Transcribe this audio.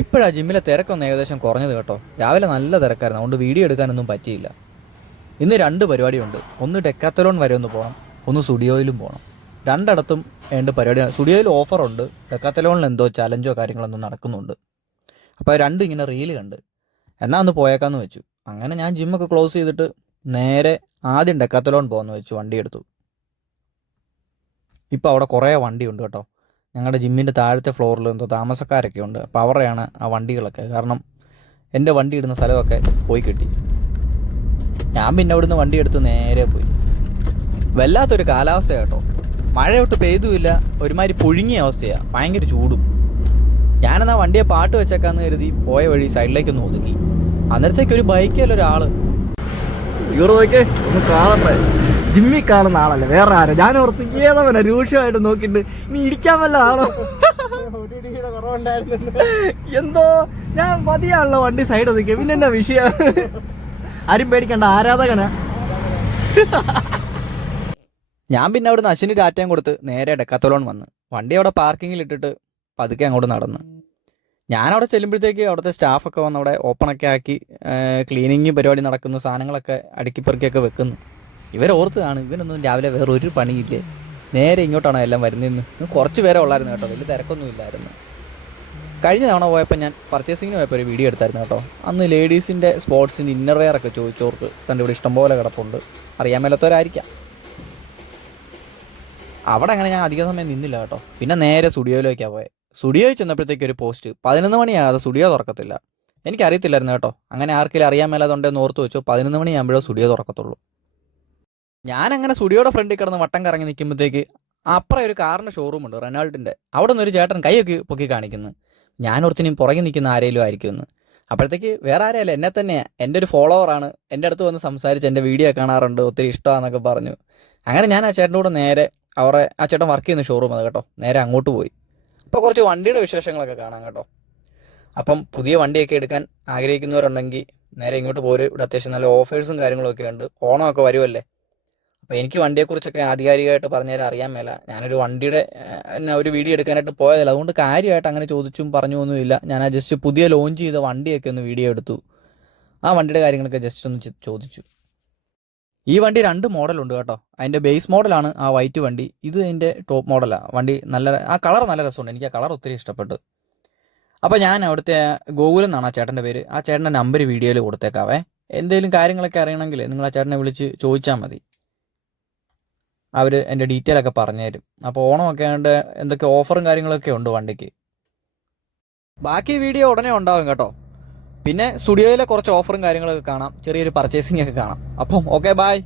ഇപ്പോഴാണ് ജിമ്മിലെ തിരക്കൊന്ന് ഏകദേശം കുറഞ്ഞത് കേട്ടോ. രാവിലെ നല്ല തിരക്കായിരുന്നു. അതുകൊണ്ട് വീഡിയോ എടുക്കാനൊന്നും പറ്റിയില്ല. ഇന്ന് രണ്ട് പരിപാടിയുണ്ട്. ഒന്ന് ഡെക്കാത്തലോൺ വരെ ഒന്ന് പോകണം ഒന്ന് സ്റ്റുഡിയോയിലും പോകണം രണ്ടിടത്തും രണ്ട് പരിപാടി. സ്റ്റുഡിയോയിൽ ഓഫറുണ്ട് ഡെക്കാത്തലോണിൽ എന്തോ ചലഞ്ചോ കാര്യങ്ങളൊന്നും നടക്കുന്നുണ്ട്. അപ്പോൾ രണ്ടും ഇങ്ങനെ റീൽ കണ്ട്. എന്നാൽ ഒന്ന് പോയേക്കാന്ന് വെച്ചു. അങ്ങനെ ഞാൻ ജിമ്മൊക്കെ ക്ലോസ് ചെയ്തിട്ട് നേരെ ആദ്യം ഡെക്കാത്തലോൺ പോകാമെന്ന് വെച്ചു. വണ്ടി എടുത്തു. ഇപ്പോൾ അവിടെ കുറേ വണ്ടിയുണ്ട് കേട്ടോ. ഞങ്ങളുടെ ജിമ്മിന്റെ താഴത്തെ ഫ്ലോറിൽ എന്തോ താമസക്കാരൊക്കെ ഉണ്ട്. അപ്പോൾ അവരെയാണ് ആ വണ്ടികളൊക്കെ. കാരണം എന്റെ വണ്ടി ഇടുന്ന സ്ഥലമൊക്കെ പോയി കിട്ടി. ഞാൻ പിന്നെ അവിടുന്ന് വണ്ടി എടുത്ത് നേരെ പോയി. വല്ലാത്തൊരു കാലാവസ്ഥ കേട്ടോ. മഴയൊട്ട് പെയ്തുമില്ല. ഒരുമാതിരി പുഴുങ്ങിയ അവസ്ഥയാണ് ഭയങ്കര ചൂടും. ഞാനെന്നാ വണ്ടിയെ പാട്ട് വെച്ചേക്കാന്ന് കരുതി പോയ വഴി സൈഡിലേക്കൊന്ന് ഒതുക്കി. അന്നേരത്തേക്ക് ഒരു ബൈക്കിൽ ഒരാൾ. ഇവിടെ നോക്കേ ഒന്ന് കാണട്ടെ. ജിമ്മി കാണുന്ന ആളല്ലേ വേറെ ആരോ? ഞാൻ ഓർത്ത് ഏതവനാ രൂക്ഷമായിട്ട് നോക്കിട്ട് ഇനി ഇടിക്കാൻ വല്ല ആളോ? എന്തോ? ഞാൻ മതിയാണല്ലോ വണ്ടി സൈഡ് നിൽക്കുക പിന്നെ എന്നാ വിഷയം? ആരും പേടിക്കണ്ട ആരാധകനാ? ഞാൻ പിന്നെ അവിടെ അശ്വിന് ഡാറ്റയും കൊടുത്ത് നേരെ ഡെക്കാത്തോളോൺ വന്ന്. വണ്ടി അവിടെ പാർക്കിങ്ങിൽ ഇട്ടിട്ട് പതുക്കെ അങ്ങോട്ട് നടന്ന്. ഞാൻ അവിടെ ചെല്ലുമ്പോഴത്തേക്ക് അവിടുത്തെ സ്റ്റാഫൊക്കെ വന്ന് അവിടെ ഓപ്പണൊക്കെ ആക്കി ക്ലീനിങ് പരിപാടി നടക്കുന്നു സാധനങ്ങളൊക്കെ അടുക്കിപ്പെറുക്കിയൊക്കെ വെക്കുന്നു. ഇവരോർത്താണ് ഇവനൊന്നും രാവിലെ വേറെ ഒരു പണിയില്ലേ? നേരെ ഇങ്ങോട്ടാണ് എല്ലാം വരുന്നതെന്ന്? കുറച്ച് പേരെ ഉള്ളായിരുന്നു കേട്ടോ വലിയ തിരക്കൊന്നും ഇല്ലായിരുന്നു. കഴിഞ്ഞ തവണ പോയപ്പോൾ ഞാൻ പർച്ചേസിങ്ങിന് പോയപ്പോൾ ഒരു വീഡിയോ എടുത്തായിരുന്നു കേട്ടോ. അന്ന് ലേഡീസിന്റെ സ്പോർട്സിന്റെ ഇന്നർ വെയർ ഒക്കെ ചോദിച്ചവർക്ക് തന്റെ ഇവിടെ ഇഷ്ടംപോലെ കിടപ്പുണ്ട്. അറിയാൻ മേലത്തവരായിരിക്കാം. അവിടെ അങ്ങനെ ഞാൻ അധിക സമയം നിന്നില്ല കേട്ടോ. പിന്നെ നേരെ സ്റ്റുഡിയോയിലേക്കാണ് പോയത് സ്റ്റുഡിയോയിൽ ചെന്നപ്പോഴത്തേക്ക് ഒരു പോസ്റ്റ് പതിനൊന്ന് മണിയാകാതെ സ്റ്റുഡിയോ തുറക്കത്തില്ല. എനിക്കറിയത്തില്ലായിരുന്നു കേട്ടോ. അങ്ങനെ ആർക്കെങ്കിലും അറിയാൻ മേലാതുണ്ടെന്ന് ഓർത്ത് വെച്ചോ പതിനൊന്ന് മണിയാകുമ്പോഴേ സ്റ്റുഡിയോ തുറക്കത്തുള്ളൂ. ഞാൻ അങ്ങനെ സ്റ്റുഡിയോയുടെ ഫ്രണ്ടിൽ കിടന്ന് വട്ടം കറങ്ങി നിൽക്കുമ്പോഴത്തേക്ക് അപ്പുറം ഒരു കാറിന്റെ ഷോറൂം ഉണ്ട് റെനാൾഡിന്റെ അവിടെ ഒരു ചേട്ടൻ കൈയൊക്കെ പൊക്കി കാണിക്കുന്നു. ഞാൻ ഓർത്തിനും പുറകെ നിൽക്കുന്ന ആരെങ്കിലും ആയിരിക്കുമെന്ന്. അപ്പോഴത്തേക്ക് വേറെ ആരെയല്ല എന്നെ തന്നെയാണ് എന്റെ ഒരു ഫോളോവറാണ് എന്റെ അടുത്ത് വന്ന് സംസാരിച്ച് എന്റെ വീഡിയോ കാണാറുണ്ട് ഒത്തിരി ഇഷ്ടമാണെന്നൊക്കെ പറഞ്ഞു. അങ്ങനെ ഞാൻ ആ ചേട്ടന്റെ കൂടെ നേരെ അവരെ ആ ചേട്ടൻ വർക്ക് ചെയ്യുന്ന ഷോറൂം അത് കേട്ടോ നേരെ അങ്ങോട്ട് പോയി. അപ്പോൾ കുറച്ച് വണ്ടിയുടെ വിശേഷങ്ങളൊക്കെ കാണാം കേട്ടോ. അപ്പം പുതിയ വണ്ടിയൊക്കെ എടുക്കാൻ ആഗ്രഹിക്കുന്നവരുണ്ടെങ്കിൽ നേരെ ഇങ്ങോട്ട് പോര്. ഇവിടെ അത്യാവശ്യം നല്ല ഓഫേഴ്സും കാര്യങ്ങളൊക്കെ ഉണ്ട്. ഓണമൊക്കെ വരുമല്ലേ അപ്പോൾ എനിക്ക് വണ്ടിയെക്കുറിച്ചൊക്കെ ആധികാരികമായിട്ട് പറഞ്ഞുതരാൻ അറിയാൻ മേല. ഞാനൊരു വണ്ടിയുടെ ഒരു വീഡിയോ എടുക്കാനായിട്ട് പോയതല്ല. അതുകൊണ്ട് കാര്യമായിട്ട് അങ്ങനെ ചോദിച്ചും പറഞ്ഞു ഒന്നുമില്ല ഞാൻ ആ ജസ്റ്റ് പുതിയ ലോഞ്ച് ചെയ്ത വണ്ടിയൊക്കെ ഒന്ന് വീഡിയോ എടുത്തു. ആ വണ്ടിയുടെ കാര്യങ്ങളൊക്കെ ജസ്റ്റ് ഒന്ന് ചോദിച്ചു. ഈ വണ്ടി രണ്ട് മോഡലുണ്ട് കേട്ടോ. അതിന്റെ ബേസ് മോഡലാണ് ആ വൈറ്റ് വണ്ടി. ഇത് അതിന്റെ ടോപ്പ് മോഡലാണ് വണ്ടി നല്ല ആ കളർ നല്ല രസമുണ്ട്. എനിക്ക് ആ കളർ ഒത്തിരി ഇഷ്ടപ്പെട്ടു. അപ്പോൾ ഞാൻ അവിടുത്തെ ഗോകുലം എന്നാണ് ആ ചേട്ടന്റെ പേര്. ആ ചേട്ടന്റെ നമ്പർ വീഡിയോയിൽ കൊടുത്തേക്കാവേ. എന്തെങ്കിലും കാര്യങ്ങളൊക്കെ അറിയണമെങ്കിൽ നിങ്ങൾ ആ ചേട്ടനെ വിളിച്ച് ചോദിച്ചാൽ മതി. അവർ എന്റെ ഡീറ്റെയിൽ ഒക്കെ പറഞ്ഞു പറഞ്ഞുതരും അപ്പോൾ ഓണമൊക്കെ ആയതുകൊണ്ട് എന്തൊക്കെ ഓഫറും കാര്യങ്ങളൊക്കെ ഉണ്ട് വണ്ടിക്ക്. ബാക്കി വീഡിയോ ഉടനെ ഉണ്ടാവും കേട്ടോ. പിന്നെ സ്റ്റുഡിയോയിലെ കുറച്ച് ഓഫറും കാര്യങ്ങളൊക്കെ കാണാം. ചെറിയൊരു പർച്ചേസിംഗ് ഒക്കെ കാണാം. അപ്പം ഓക്കെ ബായ്